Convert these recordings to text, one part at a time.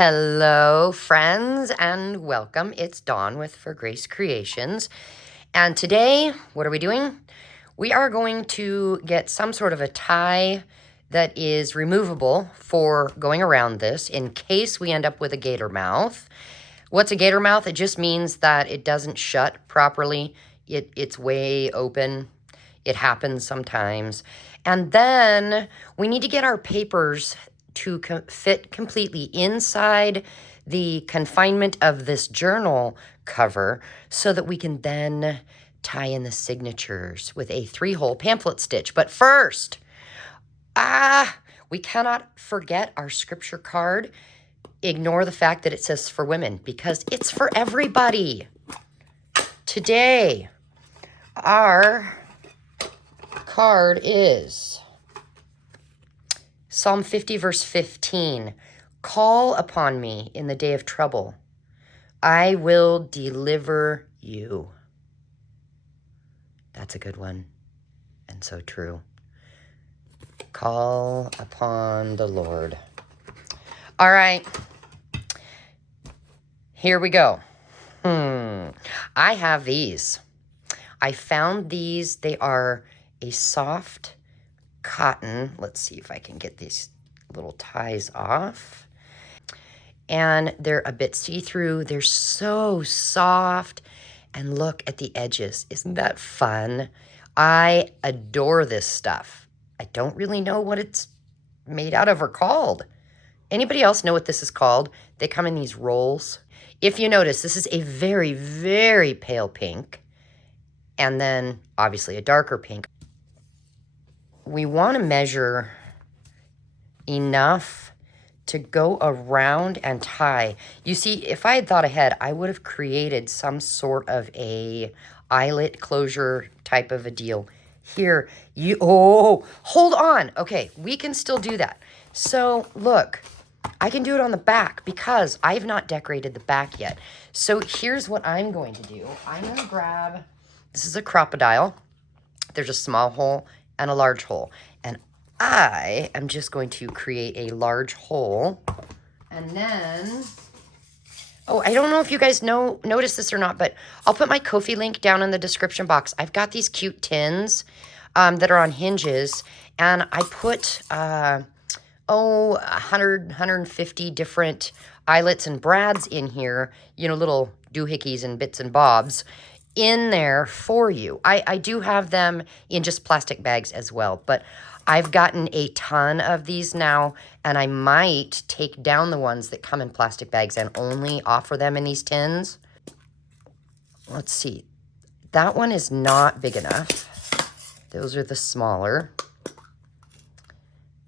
Hello, friends, and welcome. It's Dawn with For Grace Creations. And today, what are we doing? We are going to get some sort of a tie that is removable for going around this in case we end up with a gator mouth. What's a gator mouth? It just means that it doesn't shut properly. It's way open. It happens sometimes. And then we need to get our papers to fit completely inside the confinement of this journal cover so that we can then tie in the signatures with a 3-hole pamphlet stitch. But first, we cannot forget our scripture card. Ignore the fact that it says for women because it's for everybody. Today, our card is Psalm 50, verse 15. Call upon me in the day of trouble. I will deliver you. That's a good one and so true. Call upon the Lord. All right. Here we go. I have these. I found these. They are a soft cotton. Let's see if I can get these little ties off. And they're a bit see-through. They're so soft. And look at the edges. Isn't that fun? I adore this stuff. I don't really know what it's made out of or called. Anybody else know what this is called? They come in these rolls. If you notice, this is a very, very pale pink. And then, obviously, a darker pink. We want to measure enough to go around and tie. You see, if I had thought ahead, I would have created some sort of a eyelet closure type of a deal. Here, hold on. Okay, we can still do that. So, look, I can do it on the back because I have not decorated the back yet. So here's what I'm going to do. I'm going to grab, this is a crocodile. There's a small hole and a large hole. And I am just going to create a large hole. And then, I don't know if you guys notice this or not, but I'll put my Ko-fi link down in the description box. I've got these cute tins that are on hinges. And I put, 150 different eyelets and brads in here, little doohickeys and bits and bobs in there for you. I do have them in just plastic bags as well, but I've gotten a ton of these now, and I might take down the ones that come in plastic bags and only offer them in these tins. Let's see. That one is not big enough. Those are the smaller.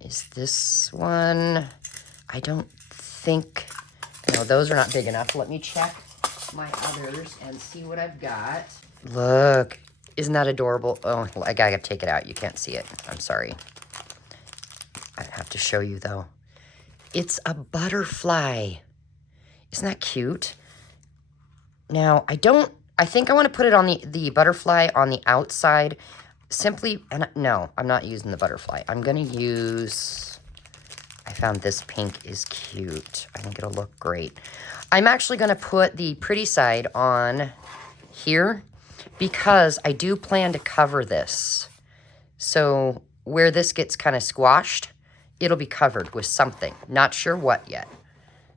Is this one? I don't think, no, those are not big enough. Let me check my others and see what I've got. Look, isn't that adorable? Oh, I gotta take it out. You can't see it. I'm sorry. I have to show you though. It's a butterfly. Isn't that cute? Now, I think I want to put it on the butterfly on the outside. No, I'm not using the butterfly. I'm going to use, I found this pink is cute. I think it'll look great. I'm actually going to put the pretty side on here because I do plan to cover this. So where this gets kind of squashed, it'll be covered with something. Not sure what yet.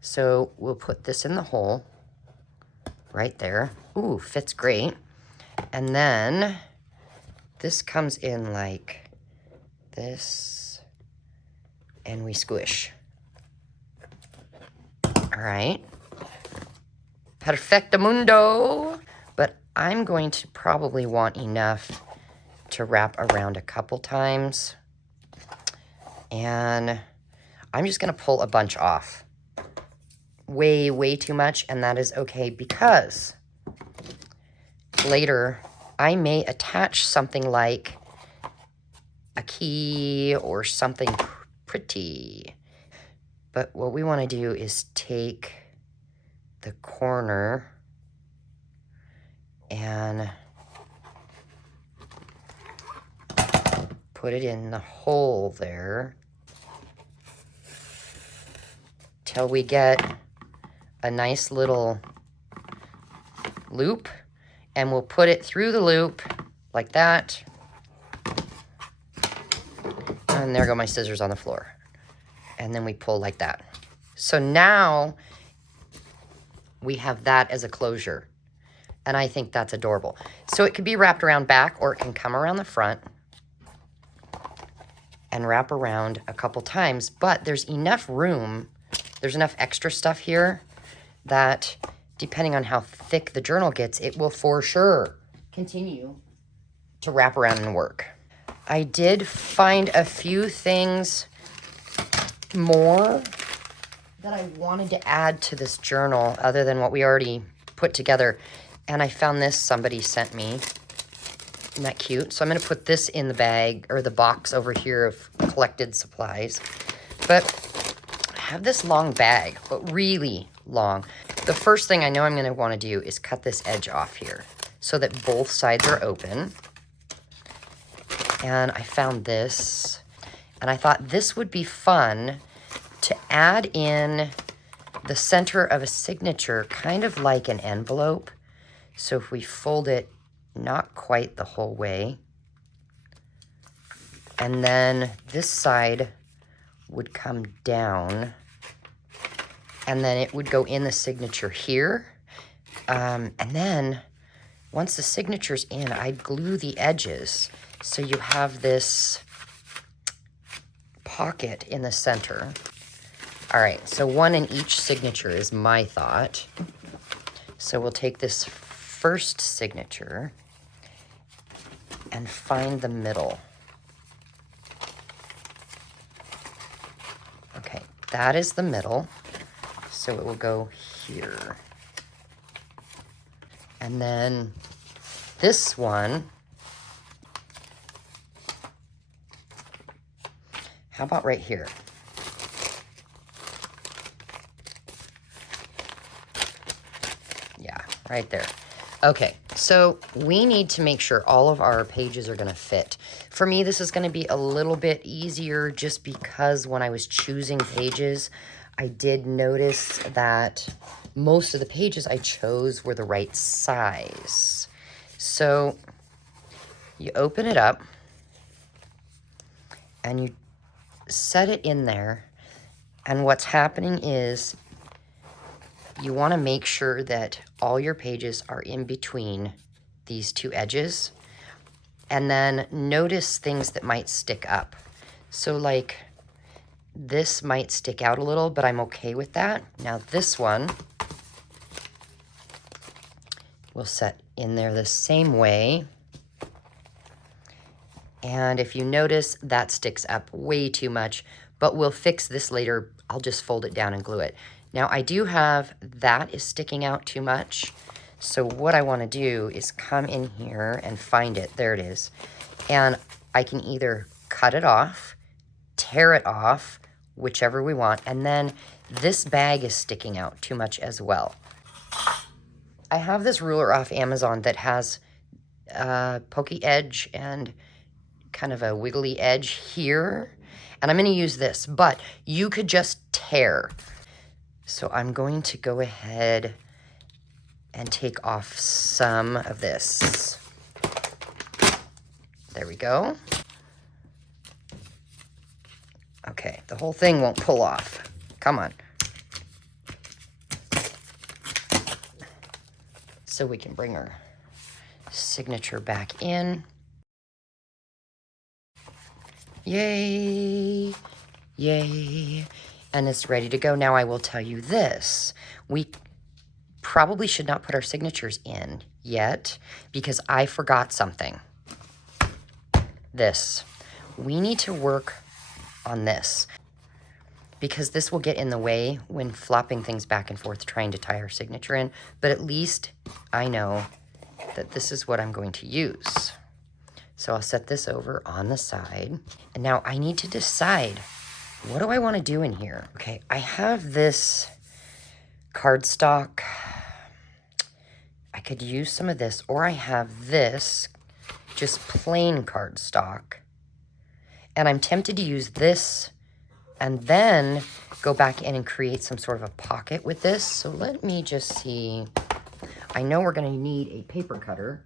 So we'll put this in the hole right there. Ooh, fits great. And then this comes in like this, and we squish. All right. Perfectamundo. But I'm going to probably want enough to wrap around a couple times. And I'm just going to pull a bunch off. Way, way too much, and that is okay because later I may attach something like a key or something pretty. But what we want to do is take the corner and put it in the hole there. till we get a nice little loop, and we'll put it through the loop like that. And there go my scissors on the floor. And then we pull like that. So now we have that as a closure. And I think that's adorable. So it could be wrapped around back, or it can come around the front and wrap around a couple times. But there's enough room, there's enough extra stuff here that depending on how thick the journal gets, it will for sure continue to wrap around and work. I did find a few things more that I wanted to add to this journal other than what we already put together. And I found this somebody sent me. Isn't that cute? So I'm going to put this in the bag, or the box over here of collected supplies. But I have this long bag, but really long. The first thing I know I'm going to want to do is cut this edge off here so that both sides are open. And I found this, and I thought this would be fun to add in the center of a signature, kind of like an envelope. So if we fold it not quite the whole way, and then this side would come down, and then it would go in the signature here. And then once the signature's in, I'd glue the edges so you have this pocket in the center. All right, so one in each signature is my thought. So we'll take this first signature and find the middle. Okay, that is the middle. So it will go here. And then this one, how about right here? Yeah, right there. Okay, so we need to make sure all of our pages are gonna fit. For me, this is gonna be a little bit easier just because when I was choosing pages, I did notice that most of the pages I chose were the right size. So you open it up and you set it in there. And what's happening is you want to make sure that all your pages are in between these two edges. And then notice things that might stick up. So like this might stick out a little, but I'm okay with that. Now this one we'll set in there the same way. And if you notice, that sticks up way too much, but we'll fix this later. I'll just fold it down and glue it. Now I do have that is sticking out too much. So what I want to do is come in here and find it. There it is. And I can either cut it off, tear it off, whichever we want. And then this bag is sticking out too much as well. I have this ruler off Amazon that has a pokey edge and kind of a wiggly edge here. And I'm going to use this, but you could just tear. So I'm going to go ahead and take off some of this. There we go. Okay, the whole thing won't pull off. Come on. So we can bring our signature back in. Yay, yay. And it's ready to go. Now I will tell you this. We probably should not put our signatures in yet because I forgot something. This. We need to work on this because this will get in the way when flopping things back and forth trying to tie our signature in. But at least I know that this is what I'm going to use. So I'll set this over on the side. And now I need to decide, what do I want to do in here? Okay, I have this cardstock. I could use some of this, or I have this just plain cardstock. And I'm tempted to use this and then go back in and create some sort of a pocket with this. So let me just see. I know we're gonna need a paper cutter.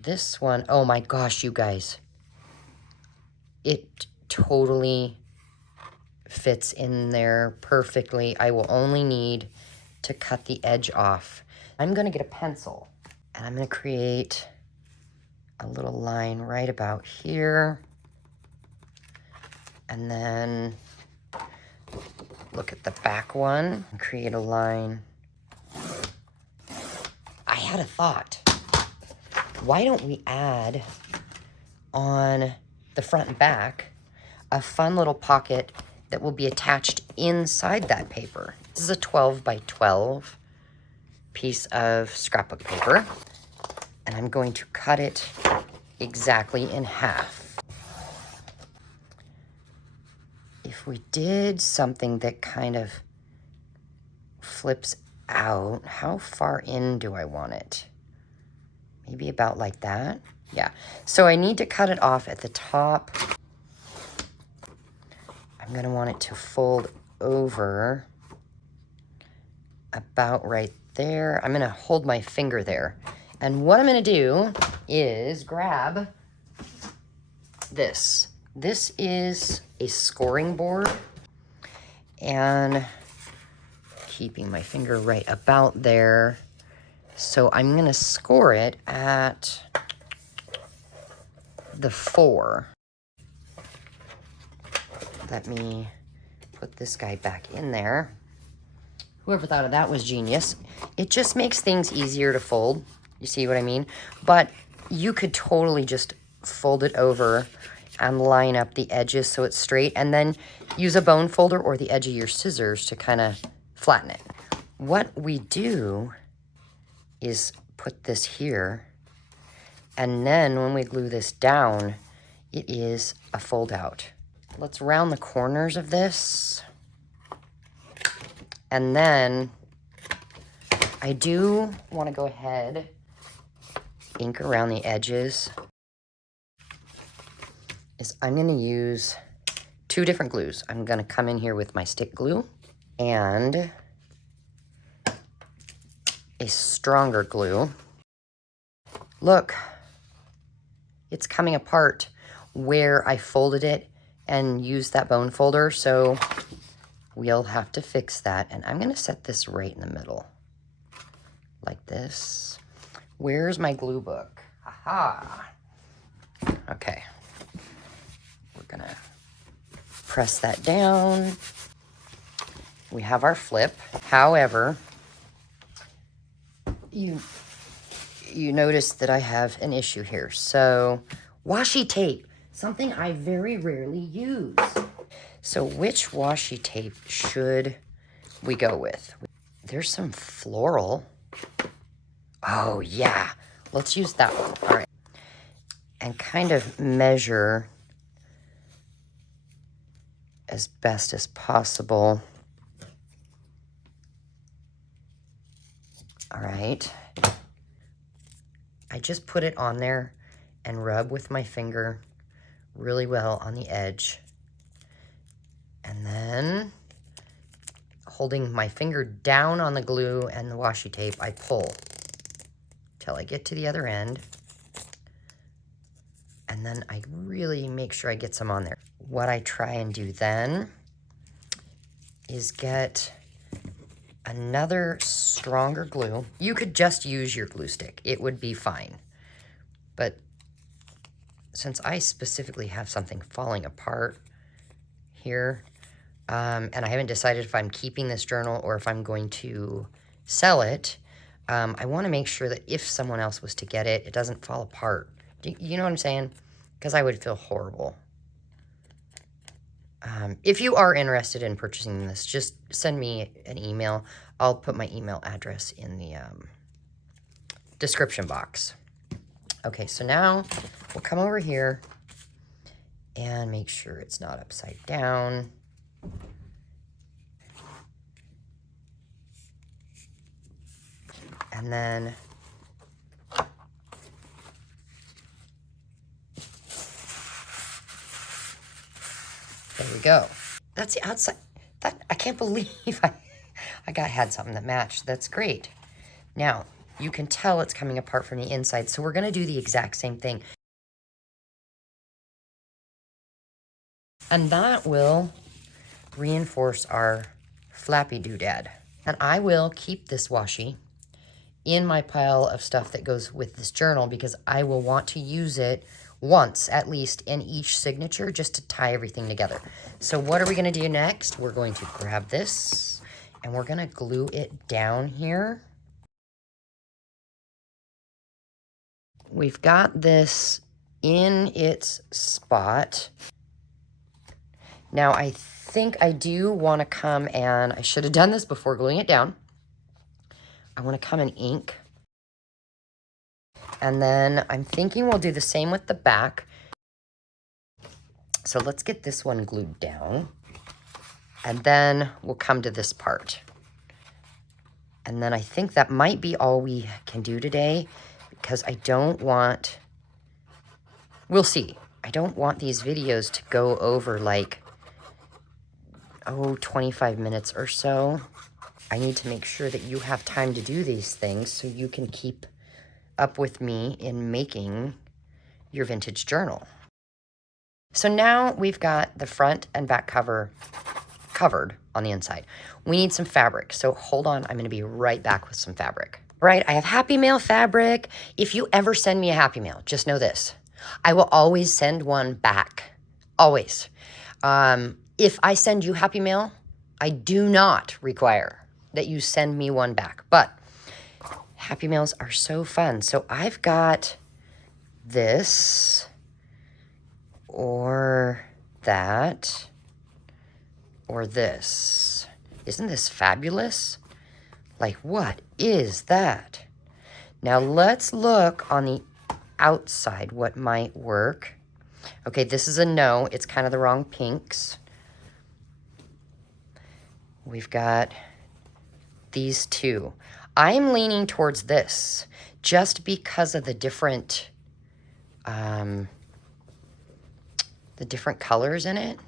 This one, oh my gosh, you guys. It totally fits in there perfectly. I will only need to cut the edge off. I'm gonna get a pencil and I'm gonna create a little line right about here. And then look at the back one and create a line. I had a thought. Why don't we add on the front and back a fun little pocket that will be attached inside that paper. This is a 12 by 12 piece of scrapbook paper, and I'm going to cut it exactly in half. If we did something that kind of flips out, how far in do I want it? Maybe about like that. Yeah, so I need to cut it off at the top. I'm gonna want it to fold over about right there. I'm gonna hold my finger there. And what I'm gonna do is grab this. This is a scoring board, and keeping my finger right about there. So I'm gonna score it at the 4. Let me put this guy back in there. Whoever thought of that was genius. It just makes things easier to fold. You see what I mean? But you could totally just fold it over and line up the edges so it's straight, and then use a bone folder or the edge of your scissors to kind of flatten it. What we do is put this here, and then when we glue this down, it is a fold out. Let's round the corners of this. And then I do want to go ahead, ink around the edges. I'm going to use 2 different glues. I'm going to come in here with my stick glue and a stronger glue. Look, it's coming apart where I folded it and used that bone folder, so we'll have to fix that. And I'm gonna set this right in the middle, like this. Where's my glue book? Aha! Okay, we're gonna press that down. We have our flip. However, you notice that I have an issue here. So, washi tape, something I very rarely use. So which washi tape should we go with? There's some floral. Oh yeah, let's use that one. All right. And kind of measure as best as possible. All right. I just put it on there and rub with my finger really well on the edge. And then, holding my finger down on the glue and the washi tape, I pull till I get to the other end. And then I really make sure I get some on there. What I try and do then is get another stronger glue. You could just use your glue stick. It would be fine. But since I specifically have something falling apart here, and I haven't decided if I'm keeping this journal or if I'm going to sell it, I want to make sure that if someone else was to get it, it doesn't fall apart. You know what I'm saying? Because I would feel horrible. If you are interested in purchasing this, just send me an email. I'll put my email address in the description box. Okay, so now we'll come over here and make sure it's not upside down. And then there we go. That's the outside. I can't believe had something that matched. That's great. Now, you can tell it's coming apart from the inside, so we're going to do the exact same thing. And that will reinforce our flappy doodad. And I will keep this washi in my pile of stuff that goes with this journal because I will want to use it once at least in each signature just to tie everything together. So what are we going to do next? We're going to grab this and we're going to glue it down here. We've got this in its spot. Now I think I do want to come and, I should have done this before gluing it down. I want to come and ink. And then I'm thinking we'll do the same with the back. So let's get this one glued down. And then we'll come to this part. And then I think that might be all we can do today because I don't want, we'll see. I don't want these videos to go over like, 25 minutes or so. I need to make sure that you have time to do these things so you can keep up with me in making your vintage journal. So now we've got the front and back cover covered on the inside. We need some fabric. So hold on, I'm going to be right back with some fabric. Right, I have Happy Mail fabric. If you ever send me a Happy Mail, just know this. I will always send one back. Always. If I send you Happy Mail, I do not require that you send me one back. But Happy Mails are so fun. So I've got this or that or this. Isn't this fabulous? Like, what is that? Now let's look on the outside what might work. Okay, this is a no. It's kind of the wrong pinks. We've got these two. I'm leaning towards this just because of the different colors in it.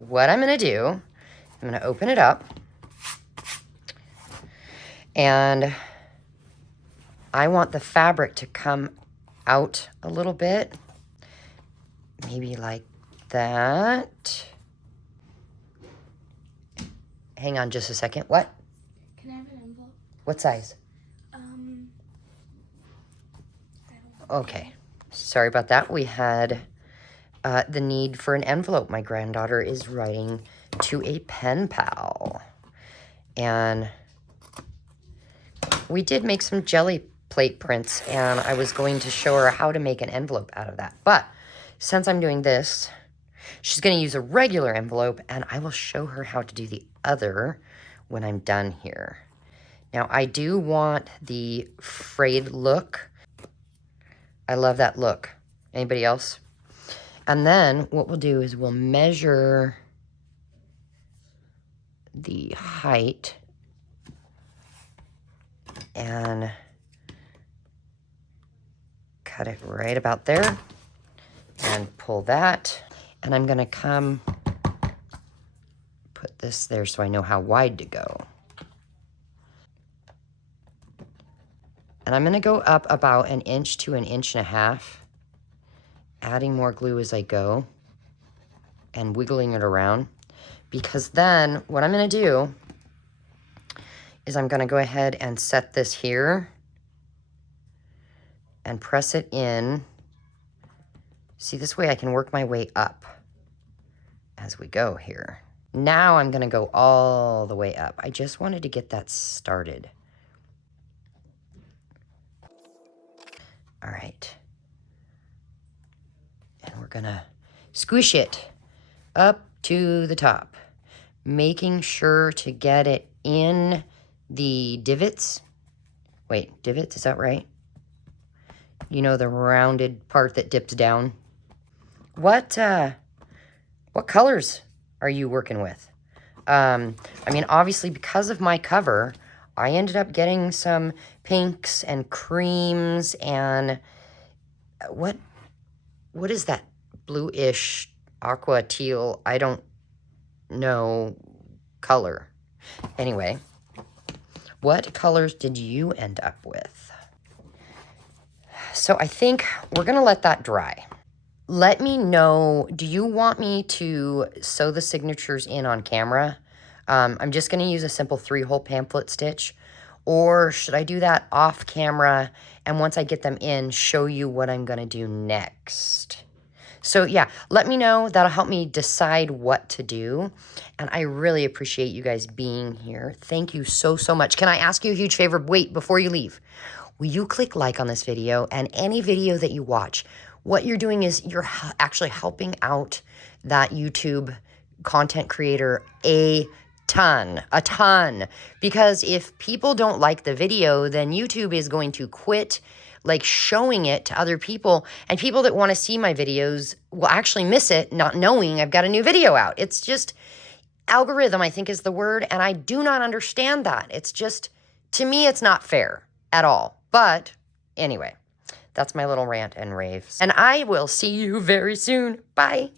What I'm going to do, I'm going to open it up. And I want the fabric to come out a little bit. Maybe like that. Hang on just a second. What? Can I have an envelope? What size? I don't know. Okay. Sorry about that. We had the need for an envelope. My granddaughter is writing to a pen pal. And we did make some jelly plate prints, and I was going to show her how to make an envelope out of that. But since I'm doing this, she's going to use a regular envelope, and I will show her how to do the other when I'm done here. Now, I do want the frayed look. I love that look. Anybody else? And then what we'll do is we'll measure the height and cut it right about there and pull that. And I'm going to come put this there so I know how wide to go. And I'm going to go up about 1 inch to 1.5 inches, adding more glue as I go and wiggling it around. Because then what I'm going to do is I'm going to go ahead and set this here and press it in. See, this way I can work my way up as we go here. Now I'm going to go all the way up. I just wanted to get that started. All right. And we're going to squish it up to the top, making sure to get it in the divots. Wait, divots, is that right? You know, the rounded part that dips down. What colors are you working with? I mean, obviously, because of my cover, I ended up getting some pinks and creams and what is that bluish aqua teal? I don't know color. Anyway, what colors did you end up with? So I think we're going to let that dry. Let me know, do you want me to sew the signatures in on camera? I'm just going to use a simple 3-hole pamphlet stitch. Or should I do that off camera and once I get them in, show you what I'm going to do next? So yeah, let me know. That'll help me decide what to do. And I really appreciate you guys being here. Thank you so, so much. Can I ask you a huge favor? Wait, before you leave, will you click like on this video and any video that you watch? What you're doing is you're actually helping out that YouTube content creator a ton. Because if people don't like the video, then YouTube is going to quit like showing it to other people, and people that want to see my videos will actually miss it, not knowing I've got a new video out. It's just algorithm, I think is the word, and I do not understand that. It's just, to me, it's not fair at all. But anyway, that's my little rant and rave. And I will see you very soon. Bye.